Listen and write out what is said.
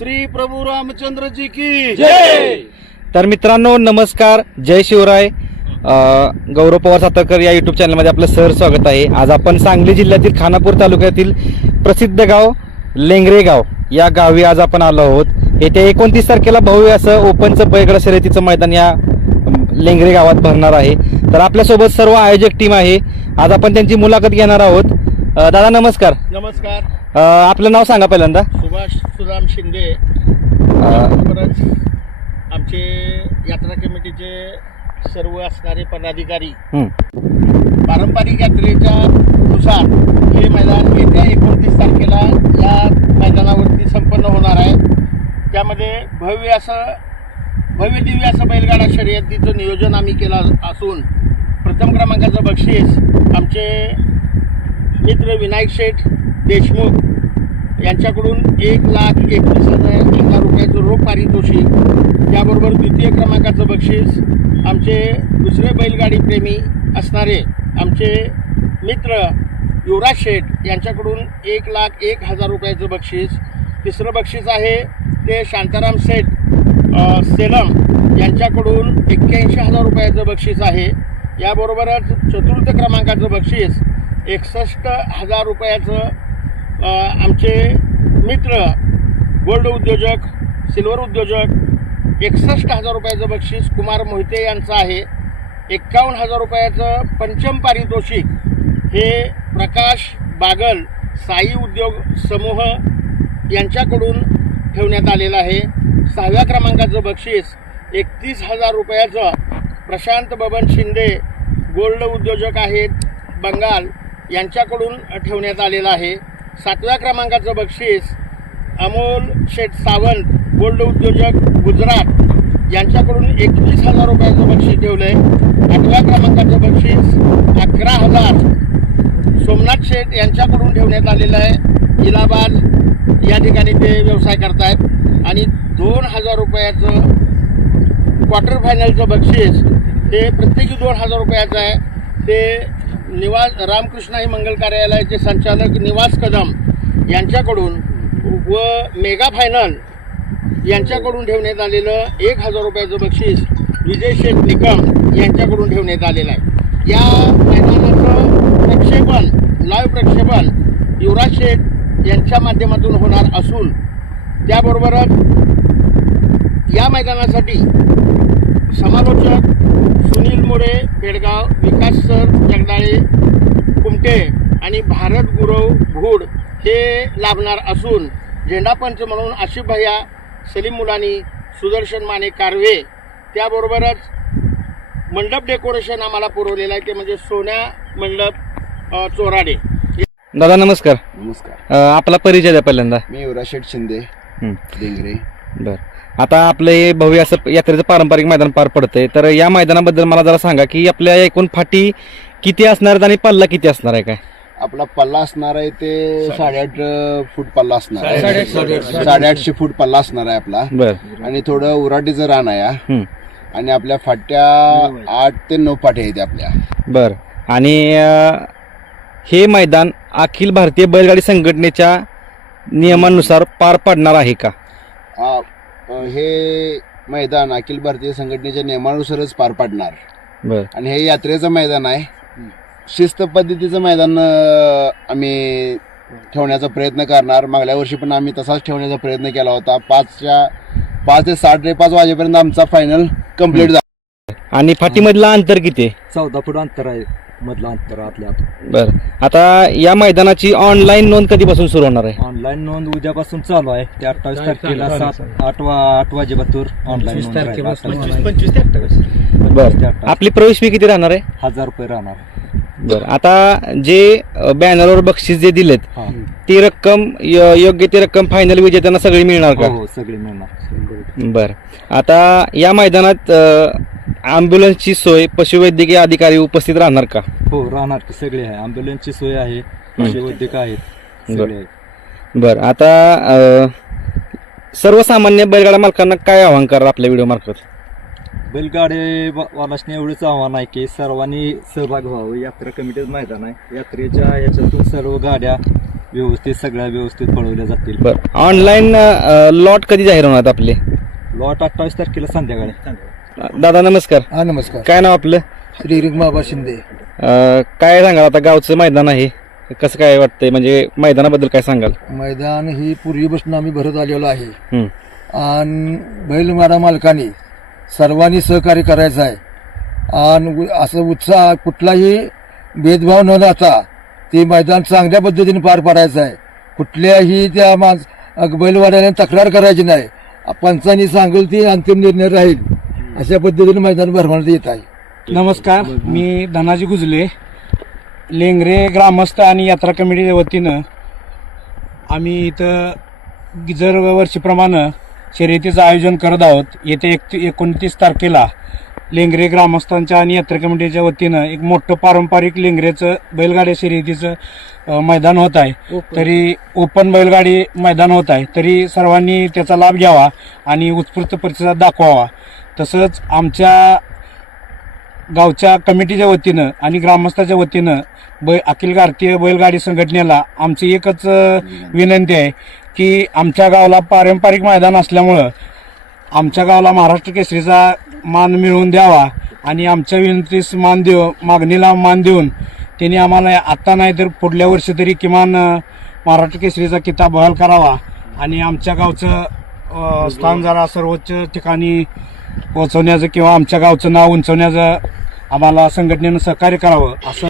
श्री प्रभू रामचंद्र जी की जय। तर मित्रांनो नमस्कार, जय शिवराय. गौरव पवार सातारकर या युट्यूब चॅनलमध्ये आपलं सहर्ष स्वागत आहे. आज आपण सांगली जिल्ह्यातील खानापूर तालुक्यातील प्रसिद्ध गाव लेंगरे गाव या गावी आज आपण आलो आहोत. येत्या 29 तारखेला भव्य असं ओपनचं बैलगाडा शर्यतीचं मैदान या लेंगरे गावात भरणार आहे. तर आपल्यासोबत सर्व आयोजक टीम आहे. आज आपण त्यांची मुलाखत घेणार आहोत. दादा नमस्कार. नमस्कार. आपलं नाव सांगा पहिल्यांदा. सुभाष सुदाम शिंदे. बरोबरच आमचे यात्रा कमिटीचे सर्व असणारे पदाधिकारी. पारंपरिक यात्रेच्या नुसार हे मैदान येत्या 29 तारखेला या मैदानावरती संपन्न होणार आहे. त्यामध्ये भव्य दिव्य असं बैलगाडा शर्यतीचं नियोजन आम्ही केलं असून प्रथम क्रमांकाचं बक्षीस आमचे मित्र विनायक शेठ देशमुख यांच्याकडून 1,21,000 रुपयाचं रोख पारितोषिक. त्याबरोबर द्वितीय क्रमांकाचं बक्षीस आमचे दुसरे बैलगाडी प्रेमी असणारे आमचे मित्र युवराज शेठ यांच्याकडून 1,01,000 रुपयाचं बक्षीस. तिसरं बक्षीस आहे ते शांताराम शेठ सेलम यांच्याकडून 81,000 रुपयाचं बक्षीस आहे. याबरोबरच चतुर्थ क्रमांकाचं बक्षीस 61,000 रुपयाचं आमचे मित्र गोल्ड उद्योजक सिल्वर उद्योजक 61,000 रुपयाचं बक्षीस कुमार मोहिते यांचं आहे. 51,000 रुपयाचं पंचम पारितोषिक हे प्रकाश बागल साई उद्योग समूह यांच्याकडून ठेवण्यात आलेलं आहे. 6व्या क्रमांकाचं बक्षीस 31,000 रुपयाचं प्रशांत बबन शिंदे गोल्ड उद्योजक आहेत बंगाल यांच्याकडून ठेवण्यात आलेलं आहे. 7व्या क्रमांकाचं बक्षीस अमोल शेठ सावंत गोल्ड उद्योजक गुजरात यांच्याकडून 21,000 रुपयाचं बक्षीस ठेवलं आहे. 8व्या क्रमांकाचं बक्षीस 11,000 सोमनाथ शेठ यांच्याकडून ठेवण्यात आलेलं आहे. इलाहाबाद या ठिकाणी ते व्यवसाय करतायत. आणि 2,000 रुपयाचं क्वार्टर फायनलचं बक्षीस ते प्रत्येकी 2,000 रुपयाचं आहे. ते निवास रामकृष्णाई मंगल कार्यालयाचे संचालक निवास कदम यांच्याकडून व मेगा फायनल यांच्याकडून ठेवण्यात आलेलं 1,000 रुपयाचं बक्षीस विजय शेठ निकम यांच्याकडून ठेवण्यात आलेलं आहे. या मैदानाचं प्रक्षेपण लाईव्ह प्रक्षेपण युवराज शेठ यांच्या माध्यमातून होणार असून त्याबरोबरच या मैदानासाठी समालोचक सुनील मोरे पेडगाव, विकास सर जगदाळे कुमटे आणि भारत गुरव भूड हे लाभणार असून झेंडापंच म्हणून आशिफ भैया सलीम मुलानी सुदर्शन माने कारवे. त्याबरोबरच मंडप डेकोरेशन आम्हाला पुरवलेलं आहे ते म्हणजे सोन्या मंडप चोराडे. दादा नमस्कार. नमस्कार. आपला परिचय द्या पहिल्यांदा. मी युवराज शेठ शिंदे लेंगरे. बर, आता आपलं हे भव्य असं यात्रेचं पारंपरिक मैदान पार पडतंय. तर या मैदानाबद्दल मला जरा सांगा की आपल्या एकूण फाटी किती असणार आहेत आणि पल्ला किती असणार आहे. काय आपला पल्ला असणार आहे ते 8.5 फूट पल्ला असणार आहे. 850 फूट पल्ला असणार आहे आपला. बर. आणि थोडं उराटीचं रान आहे. आणि आपल्या फाट्या 8 ते 9 फाट्या आहेत आपल्या. बर. आणि हे मैदान अखिल भारतीय बैलगाडी संघटनेच्या नियमानुसार पार पडणार आहे का. हे मैदान अखिल भारतीय संघटनेच्या नियमानुसारच पार पडणार. बर. आणि हे यात्रेचं मैदान आहे. शिस्त पद्धतीचं मैदान आम्ही ठेवण्याचा प्रयत्न करणार. मागल्या वर्षी पण आम्ही तसाच ठेवण्याचा प्रयत्न केला होता. 5 ते 5:30 वाजेपर्यंत आमचा फायनल कंप्लीट झाला. आणि फाटीमधलं अंतर किती आहे. 14 फूट अंतर आहे मधलं अंतर आतल्या. बर. आता या मैदानाची ऑनलाईन नोंद कधीपासून सुरू होणार आहे. ऑनलाईन नोंद उद्यापासून चालू आहे. ते 28 तारखेला 8 वाजेपासून ऑनलाईन 25 ते 28. बर. आपली प्रवेश फी किती राहणार आहे. 1,000 रुपये राहणार. बर. आता जे बॅनरवर बक्षीस जे दिलेत ती रक्कम योग्य ती रक्कम फायनल विजेत्यांना सगळी मिळणार का. हो सगळी मिळणार. बर. आता या मैदानात ॲम्ब्युलन्सची सोय पशुवैद्यकीय अधिकारी उपस्थित राहणार का. हो राहणार की सगळी आहे. ॲम्ब्युलन्सची सोय आहे. पशुवैद्यक आहेत सगळे. बर. आता सर्वसामान्य बैलगाडा मालकांना काय आव्हान करा आपल्या व्हिडिओ मार्फत. बैलगाडी वालासने एवढंच आव्हान आहे की सर्वांनी सहभाग व्हावं. यात्रा कमिटीचं मैदान आहे. यात्रेच्या याच्यातून सर्व गाड्या व्यवस्थित सगळ्या व्यवस्थित पळवल्या जातील. बरं ऑनलाईन लॉट कधी जाहीर होणार आपले? लॉट 28 तारखेला संध्याकाळी. दादा नमस्कार. हा नमस्कार. काय नाव आपलं? श्रीरिंग बाबा शिंदे. काय सांगाल आता गावचं मैदान आहे कसं काय वाटतंय म्हणजे मैदानाबद्दल काय सांगाल? मैदान ही पूर्वीपासून आम्ही भरत आलेलो आहे हं. आणि बैलगाडा मालकांनी सर्वांनी सहकार्य करायचं आहे आणि असं उत्साह कुठलाही भेदभाव न राहता ते मैदान चांगल्या पद्धतीने पार पाडायचं आहे. कुठल्याही त्या बैलवाड्याने तक्रार करायची नाही. पंचांनी सांगेल ती अंतिम निर्णय राहील अशा पद्धतीने मैदान भरवण्यात येत आहे. नमस्कार, मी धनाजी गुजले, लेंगरे ग्रामस्थ आणि यात्रा कमिटीच्या वतीनं आम्ही इथं दरवर्षीप्रमाणे शर्यतीचं आयोजन करत आहोत. येत्या 29 तारखेला लेंगरे ग्रामस्थांच्या आणि यात्रा कमिटीच्या वतीनं एक मोठं पारंपरिक लेंगरेचं बैलगाड्या शर्यतीचं मैदान होत आहे. तरी ओपन बैलगाडी मैदान होत आहे. तरी सर्वांनी त्याचा लाभ घ्यावा आणि उत्स्फूर्त प्रतिसाद दाखवावा. तसंच आमच्या गावच्या कमिटीच्या वतीनं आणि ग्रामस्थाच्या वतीनं अखिल भारतीय बैलगाडी संघटनेला आमची एकच विनंती आहे की आमच्या गावाला पारंपरिक मैदान असल्यामुळं आमच्या गावाला महाराष्ट्र केसरीचा मान मिळवून द्यावा आणि आमच्या विनंतीस मागणीला मान देऊन त्यांनी आम्हाला आत्ता नाही तर पुढल्या वर्षी तरी किमान महाराष्ट्र केसरीचा किताब बहाल करावा आणि आमच्या गावचं स्थान जरा सर्वोच्च ठिकाणी पोहोचवण्याचं किंवा आमच्या गावचं नाव उंचवण्याचं आम्हाला संघटनेनं सहकार्य करावं असं